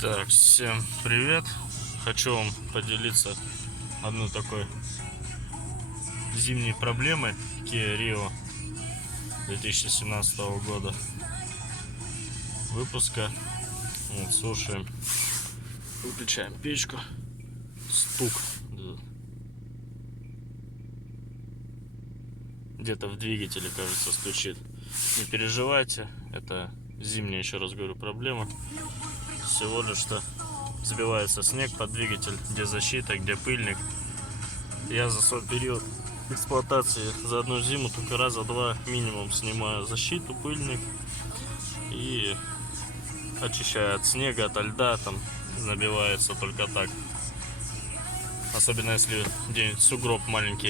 Так, всем привет! Хочу вам поделиться одной такой зимней проблемой Kia Rio 2017 года выпуска. Вот, слушаем, выключаем печку. Стук где-то в двигателе, кажется, стучит. Не переживайте, это зимняя, еще раз говорю, проблема. Всего лишь что забивается снег под двигатель, где защита, где пыльник. Я за свой период эксплуатации за одну зиму только раза два минимум снимаю защиту, пыльник и очищаю от снега, от льда, там набивается только так. Особенно если где-нибудь сугроб маленький